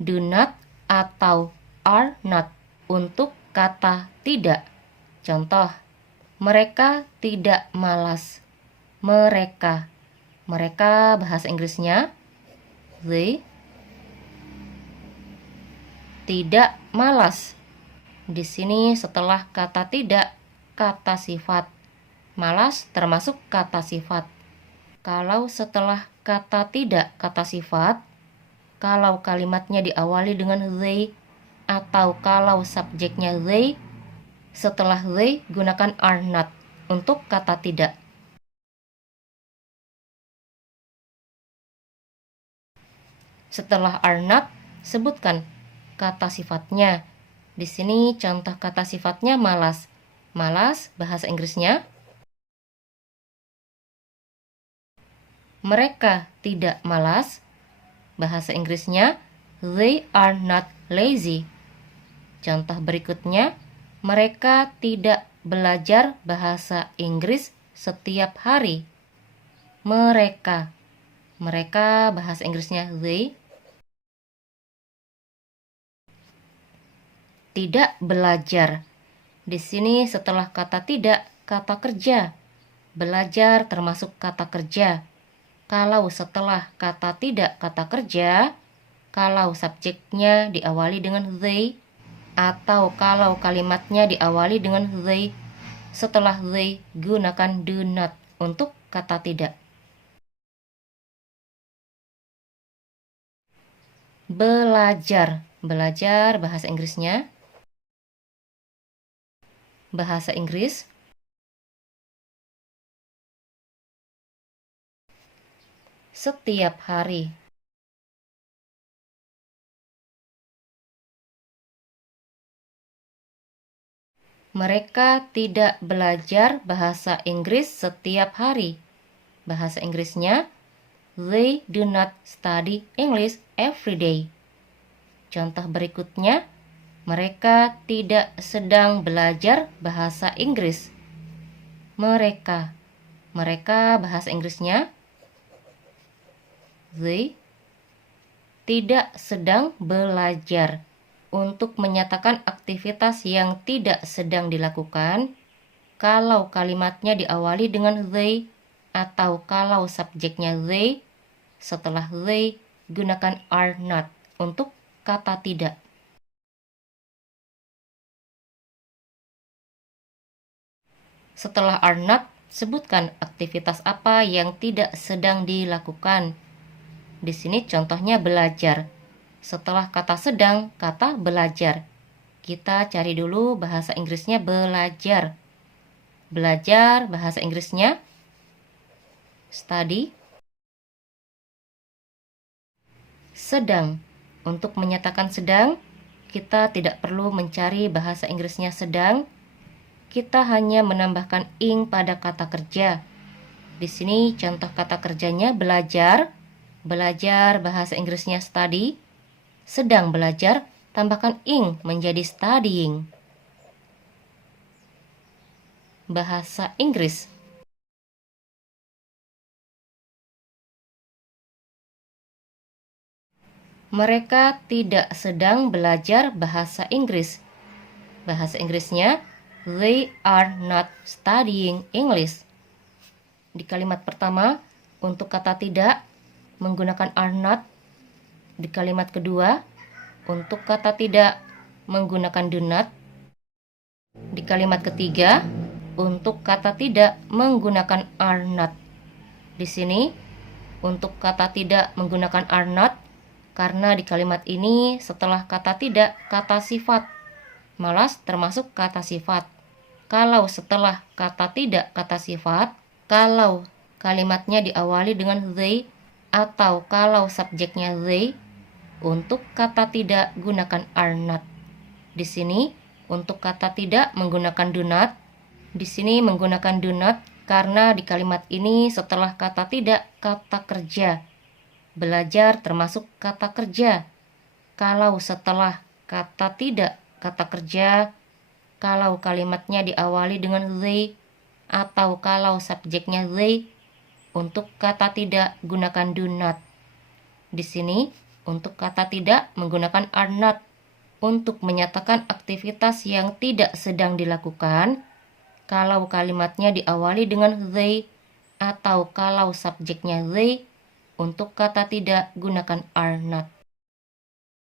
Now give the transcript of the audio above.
do not atau are not untuk kata tidak. Contoh, mereka tidak malas. Mereka. Mereka bahasa Inggrisnya they tidak malas. Di sini setelah kata tidak, kata sifat. Malas termasuk kata sifat. Kalau setelah kata tidak, kata sifat, kalau kalimatnya diawali dengan they, atau kalau subjeknya they, setelah they gunakan are not untuk kata tidak. Setelah are not, sebutkan kata sifatnya. Di sini contoh kata sifatnya malas. Malas bahasa Inggrisnya mereka tidak malas. Bahasa Inggrisnya they are not lazy. Contoh berikutnya, mereka tidak belajar bahasa Inggris setiap hari. Mereka. Mereka bahasa Inggrisnya they tidak belajar. Di sini setelah kata tidak, kata kerja. Belajar termasuk kata kerja. Kalau setelah kata tidak, kata kerja, kalau subjeknya diawali dengan they, atau kalau kalimatnya diawali dengan they, setelah they gunakan do not untuk kata tidak. Belajar. Belajar bahasa Inggrisnya bahasa Inggris setiap hari. Mereka tidak belajar bahasa Inggris setiap hari. Bahasa Inggrisnya they do not study English every day. Contoh berikutnya, mereka tidak sedang belajar bahasa Inggris. Mereka. Mereka bahasa Inggrisnya they tidak sedang belajar. Untuk menyatakan aktivitas yang tidak sedang dilakukan, kalau kalimatnya diawali dengan they, atau kalau subjeknya they, setelah they gunakan are not untuk kata tidak. Setelah are not, sebutkan aktivitas apa yang tidak sedang dilakukan. Di sini contohnya belajar. Setelah kata sedang, kata belajar. Kita cari dulu bahasa Inggrisnya belajar. Belajar bahasa Inggrisnya study. Sedang. Untuk menyatakan sedang, kita tidak perlu mencari bahasa Inggrisnya sedang. Kita hanya menambahkan ing pada kata kerja. Di sini contoh kata kerjanya belajar. Belajar bahasa Inggrisnya study. Sedang belajar, tambahkan ing menjadi studying. Bahasa Inggris. Mereka tidak sedang belajar bahasa Inggris. Bahasa Inggrisnya they are not studying English. Di kalimat pertama, untuk kata tidak menggunakan are not. Di kalimat kedua, untuk kata tidak menggunakan do not. Di kalimat ketiga, untuk kata tidak menggunakan are not. Di sini, untuk kata tidak menggunakan are not, karena di kalimat ini setelah kata tidak, kata sifat. Malas termasuk kata sifat. Kalau setelah kata tidak, kata sifat, kalau kalimatnya diawali dengan they, atau kalau subjeknya they, untuk kata tidak gunakan are not. Di sini untuk kata tidak menggunakan do not. Di sini menggunakan do not karena di kalimat ini setelah kata tidak, kata kerja. Belajar termasuk kata kerja. Kalau setelah kata tidak, kata kerja, kalau kalimatnya diawali dengan they, atau kalau subjeknya they, untuk kata tidak gunakan do not. Di sini Untuk kata tidak menggunakan are not. Untuk menyatakan aktivitas yang tidak sedang dilakukan, kalau kalimatnya diawali dengan they atau kalau subjeknya they, untuk kata tidak gunakan are not.